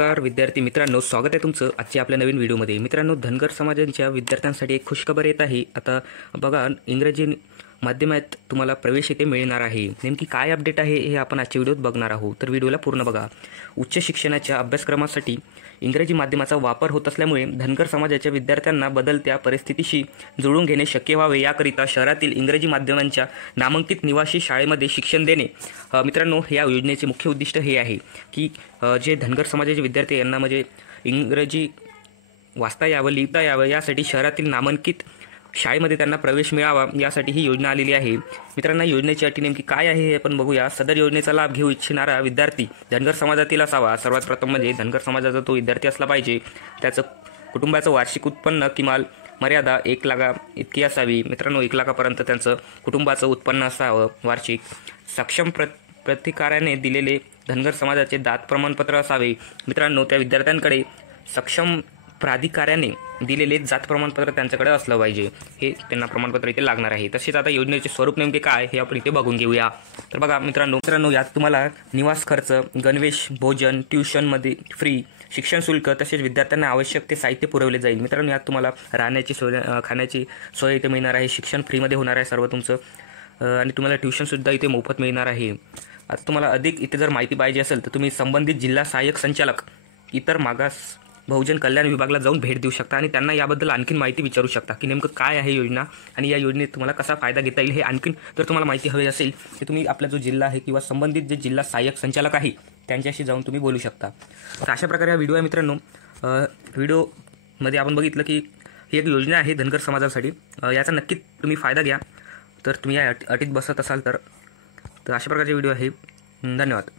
नमस्कार विद्यार्थी मित्रांनो, स्वागत आहे तुमचं आजच्या आपल्या नवीन व्हिडिओमध्ये। मित्रांनो, धनगर समाजाच्या विद्यार्थ्यांसाठी एक खुशखबर येत आहे। आता बघा, इंग्रजी माध्यमात तुम्हाला प्रवेश इथे मिळणार आहे। नेमकी काय अपडेट आहे हे आपण आजच्या व्हिडिओत बघणार आहोत, तर व्हिडिओला पूर्ण बघा। उच्च शिक्षणाच्या अभ्यासक्रमासाठी इंग्रजी माध्यमाचा वापर होत असल्यामुळे धनगर समाजाच्या विद्यार्थ्यांना बदलत्या परिस्थितीशी जुळवून घेणे शक्य व्हावे याकरिता शहरातील इंग्रजी माध्यमांच्या नामांकित निवासी शाळेमध्ये शिक्षण देणे। मित्रांनो, या योजनेचे मुख्य उद्दिष्ट हे आहे की जे धनगर समाजाचे विद्यार्थी यांना म्हणजे इंग्रजी वाचता यावं, लिहिता यावं यासाठी शहरातील नामांकित शाळेमध्ये त्यांना प्रवेश मिळावा यासाठी ही योजना आलेली आहे। मित्रांनो, योजनेची अटी नेमकी काय आहे हे आपण बघूया। सदर योजनेचा लाभ घेऊ इच्छिणारा विद्यार्थी धनगर समाजातील असावा। सर्वात प्रथम म्हणजे धनगर समाजाचा तो विद्यार्थी असला पाहिजे। त्याचं कुटुंबाचं वार्षिक उत्पन्न किमान मर्यादा 1 लाख इतकी असावी। मित्रांनो, 1 लाखापर्यंत त्यांचं कुटुंबाचं उत्पन्न असावं वार्षिक। सक्षम प्रतिकाराने दिलेले धनगर समाजाचे जात प्रमाणपत्र असावे। मित्रांनो, त्या विद्यार्थ्यांकडे सक्षम प्राधिकाऱ्याने दिलेले जात प्रमाणपत्र त्यांच्याकडे असलं पाहिजे, हे त्यांना प्रमाणपत्र इथे लागणार आहे। तसेच आता योजनेचे स्वरूप नेमके काय हे आपण इथे बघून घेऊया। तर बघा मित्रांनो, यात तुम्हाला निवास खर्च, गणवेश, भोजन, ट्युशनमध्ये फ्री, शिक्षण शुल्क तसेच विद्यार्थ्यांना आवश्यक ते साहित्य पुरवले जाईल। मित्रांनो, यात तुम्हाला राहण्याची सोय, खाण्याची सोय इथे मिळणार आहे। शिक्षण फ्रीमध्ये होणार आहे सर्व तुमचं, आणि तुम्हाला ट्युशनसुद्धा इथे मोफत मिळणार आहे। आता तुम्हाला अधिक इथे जर माहिती पाहिजे असेल तर तुम्ही संबंधित जिल्हा सहाय्यक संचालक इतर मागास बहुजन कल्याण विभागाला जाऊन भेट देऊ शकता आणि त्यांना याबद्दल आणखीन माहिती विचारू शकता की नेमकं काय आहे योजना आणि या योजनेत तुम्हाला कसा फायदा घेता येईल। हे आणखीन जर तुम्हाला माहिती हवी असेल तर तुम्ही आपला जो जिल्हा आहे किंवा संबंधित जे जिल्हा सहाय्यक संचालक आहे त्यांच्याशी जाऊन तुम्ही बोलू शकता। तर अशा प्रकारे हा व्हिडिओ आहे मित्रांनो। व्हिडिओमध्ये आपण बघितलं की ही एक योजना आहे धनगर समाजासाठी, याचा नक्कीच तुम्ही फायदा घ्या। तर तुम्ही या अटीत बसत असाल तर अशा प्रकारचे व्हिडिओ आहे। धन्यवाद।